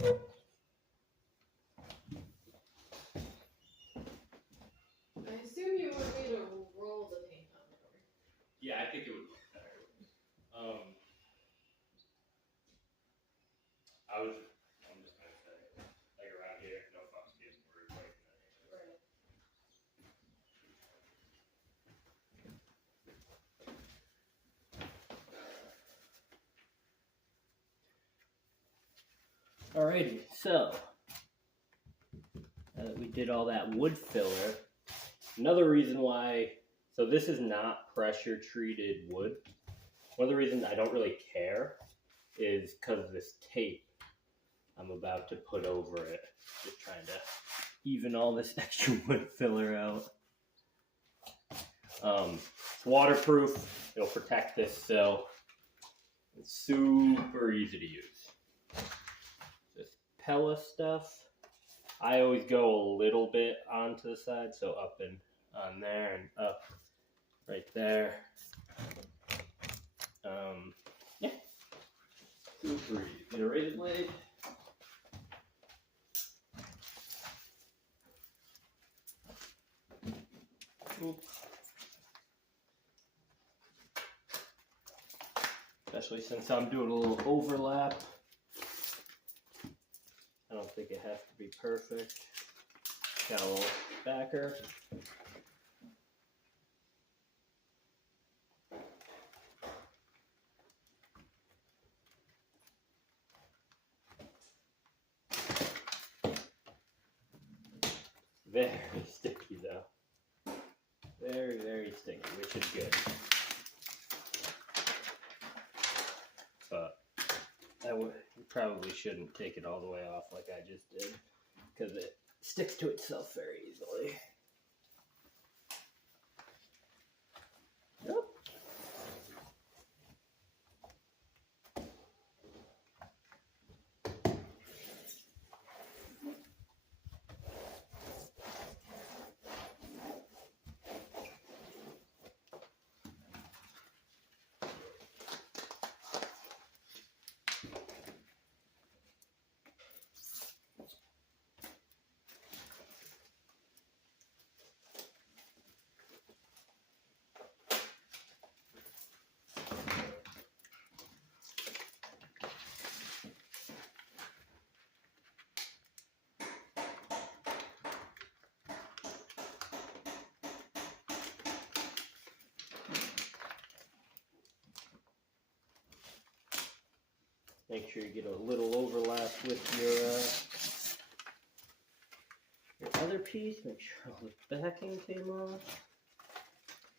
I assume you want me to roll the paint on the door. Yeah, I think it would look better. I'm just gonna say, like around here, no fucks given. We're replacing it. Right. Alrighty, so we did all that wood filler. Another reason why, so this is not pressure treated wood. One of the reasons I don't really care is because of this tape I'm about to put over it. Just trying to even all this extra wood filler out. It's waterproof. It'll protect this sill. It's super easy to use. This Pella stuff, I always go a little bit onto the side, so up and on there and up right there. Yeah. Super easy. Get a razor blade. Oops. Especially since I'm doing a little overlap. I don't think it has to be perfect. Got a little backer. Very sticky though. Very, very sticky, which is good. But you probably shouldn't take it all the way off like I just did, because it sticks to itself very easily. Yep. Make sure you get a little overlap with your other piece. Make sure all the backing came off.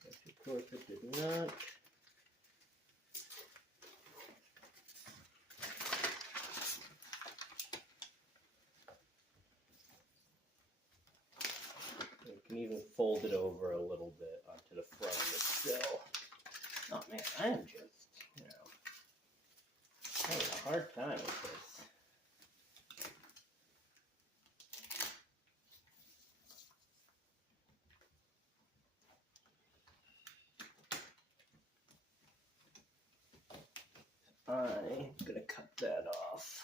Which of course it did not. You can even fold it over a little bit onto the front of the sill. Oh man, I am just, having a hard time with this. I'm gonna cut that off.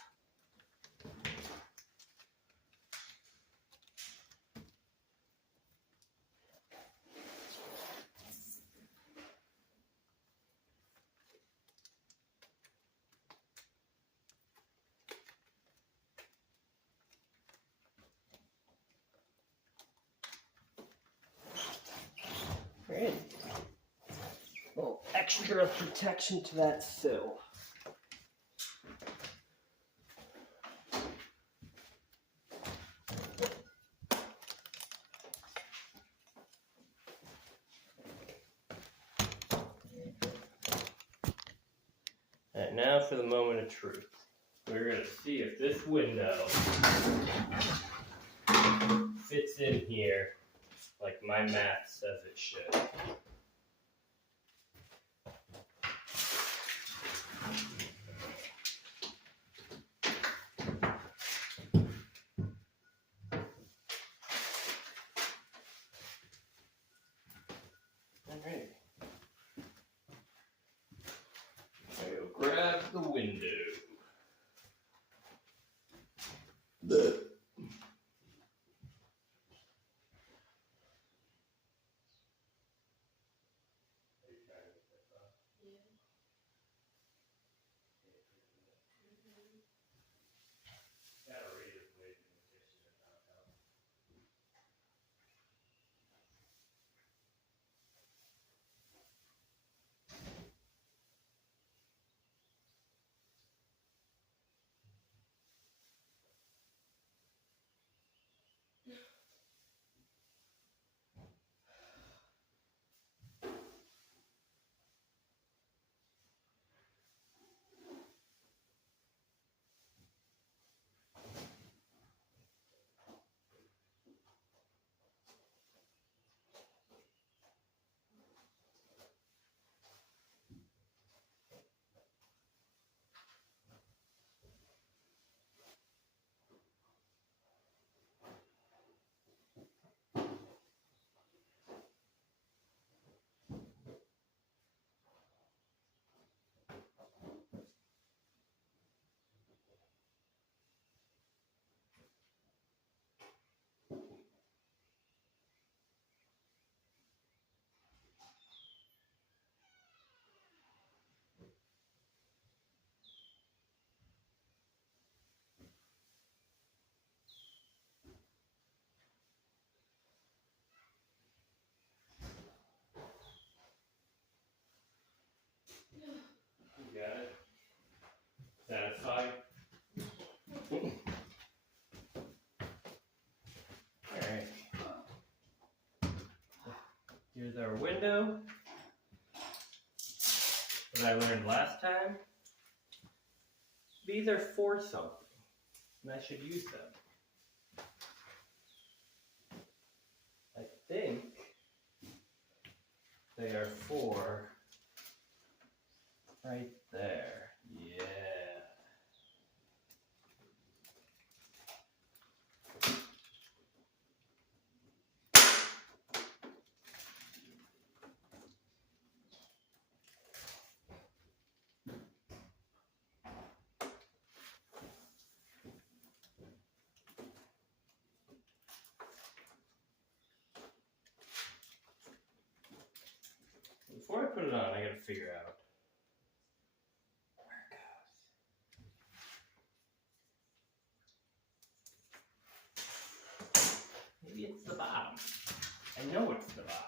Alright. A little extra protection to that sill. And now for the moment of truth. We're going to see if this window fits in here like my math says it should. Alright. I go grab the window. You got it? Satisfied? Alright. Here's our window. What I learned last time, these are for something, and I should use them. I think they are for right there. Yeah. Before I put it on, I gotta figure out where it goes. Maybe it's the bottom. I know it's the bottom.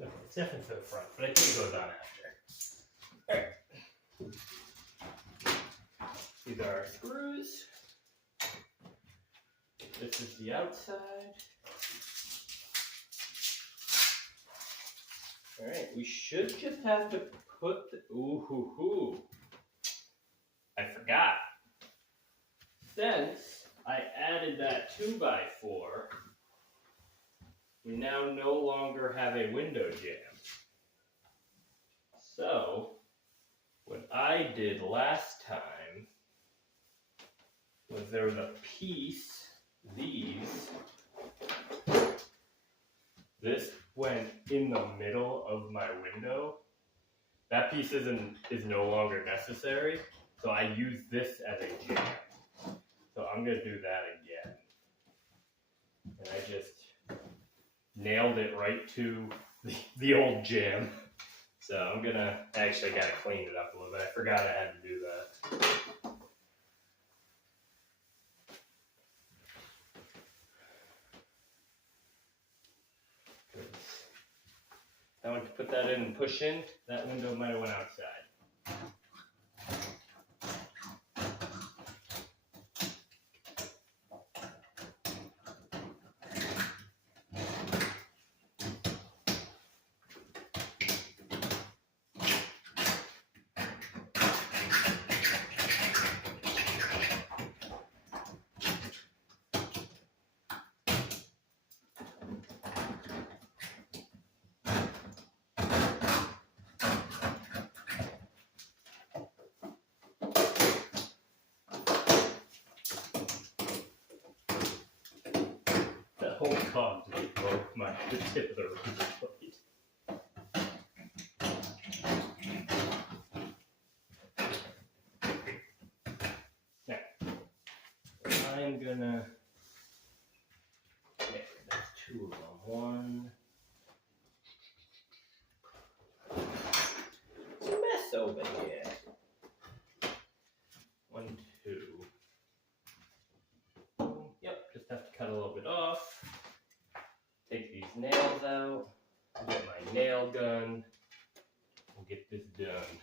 No, it's definitely for the front, but I think it goes on after. Alright. These are our screws. This is the outside. Alright, we should just have to put the, ooh, I forgot. Since I added that 2x4, we now no longer have a window jamb. So, what I did last time was there was a piece, this went in the middle of my window. That piece is no longer necessary, so I use this as a jamb. So I'm gonna do that again. And I just nailed it right to the old jamb. So I'm gonna, actually I gotta clean it up a little bit. I forgot I had to do that. I went to put that in and push in, that window might have went outside. whole cog to be broke the tip of the razor blade. Now, I'm gonna. Okay, that's two of them. One. It's a mess over here. 1, 2. Yep, just have to cut a little bit off. Take these nails out. Get my nail gun. We'll get this done.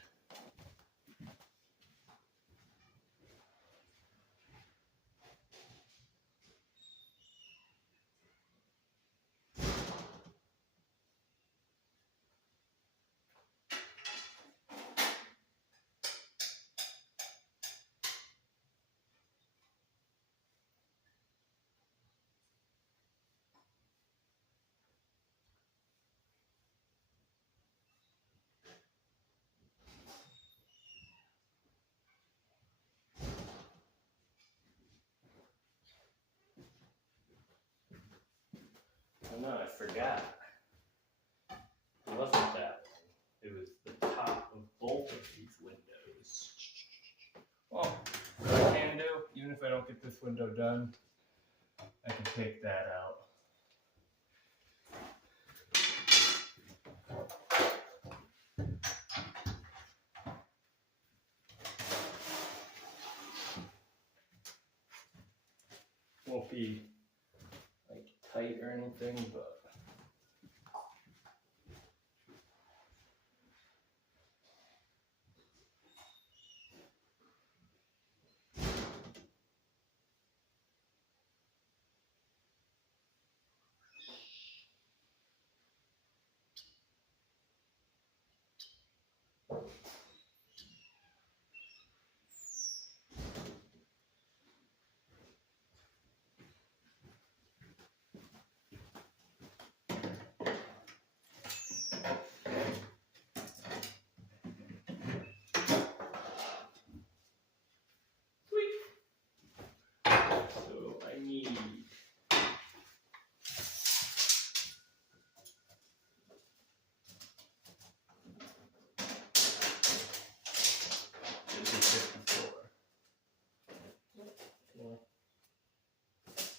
Oh no, I forgot. It wasn't that one. It was the top of both of these windows. Well, what I can do, even if I don't get this window done, I can take that out. Won't be like tight or anything, but so I need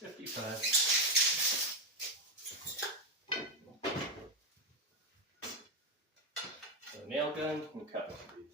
55. So nail gun, and cut one of these.